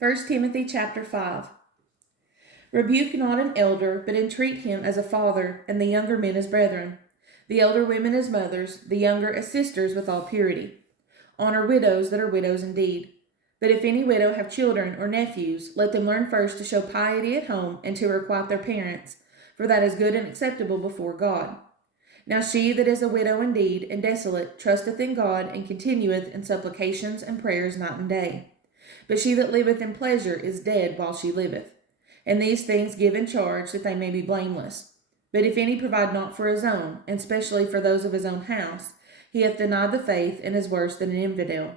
1 Timothy chapter 5. Rebuke not an elder, but entreat him as a father, and the younger men as brethren, the elder women as mothers, the younger as sisters with all purity. Honor widows that are widows indeed. But if any widow have children or nephews, let them learn first to show piety at home and to requite their parents, for that is good and acceptable before God. Now she that is a widow indeed and desolate trusteth in God, and continueth in supplications and prayers night and day. But she that liveth in pleasure is dead while she liveth. And these things give in charge, that they may be blameless. But if any provide not for his own, and specially for those of his own house, he hath denied the faith, and is worse than an infidel.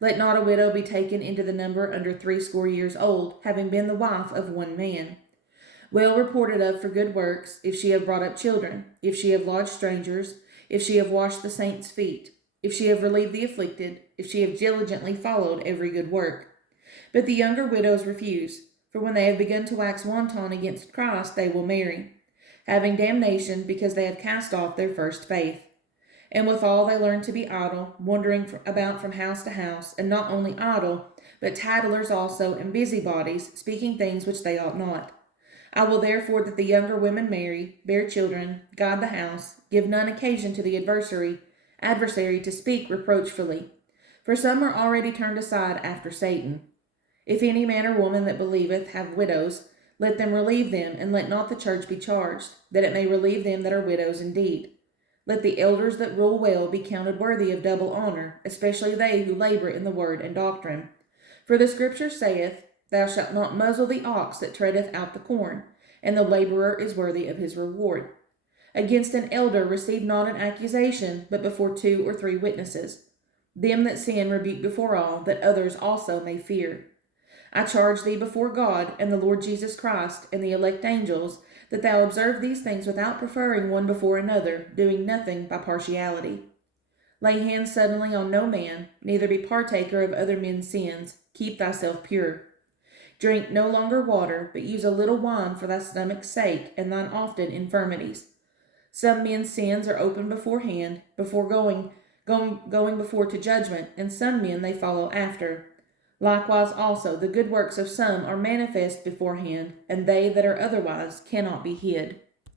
Let not a widow be taken into the number under 80 years old, having been the wife of one man, well reported of for good works, if she have brought up children, if she have lodged strangers, if she have washed the saints' feet, if she have relieved the afflicted, if she have diligently followed every good work. But the younger widows refuse, for when they have begun to wax wanton against Christ, they will marry, having damnation, because they have cast off their first faith. And withal they learn to be idle, wandering about from house to house, and not only idle, but tattlers also, and busybodies, speaking things which they ought not. I will therefore that the younger women marry, bear children, guide the house, give none occasion to the adversary to speak reproachfully. For some are already turned aside after Satan. If any man or woman that believeth have widows, let them relieve them, and let not the church be charged, that it may relieve them that are widows indeed. Let the elders that rule well be counted worthy of double honor, especially they who labor in the word and doctrine. For the Scripture saith, Thou shalt not muzzle the ox that treadeth out the corn, and the laborer is worthy of his reward. Against an elder receive not an accusation, but before 2 or 3 witnesses. Them that sin rebuke before all, that others also may fear. I charge thee before God, and the Lord Jesus Christ, and the elect angels, that thou observe these things without preferring one before another, doing nothing by partiality. Lay hands suddenly on no man, neither be partaker of other men's sins. Keep thyself pure. Drink no longer water, but use a little wine for thy stomach's sake, and thine often infirmities. Some men's sins are open beforehand, before going before to judgment, and some men they follow after. Likewise also the good works of some are manifest beforehand, and they that are otherwise cannot be hid.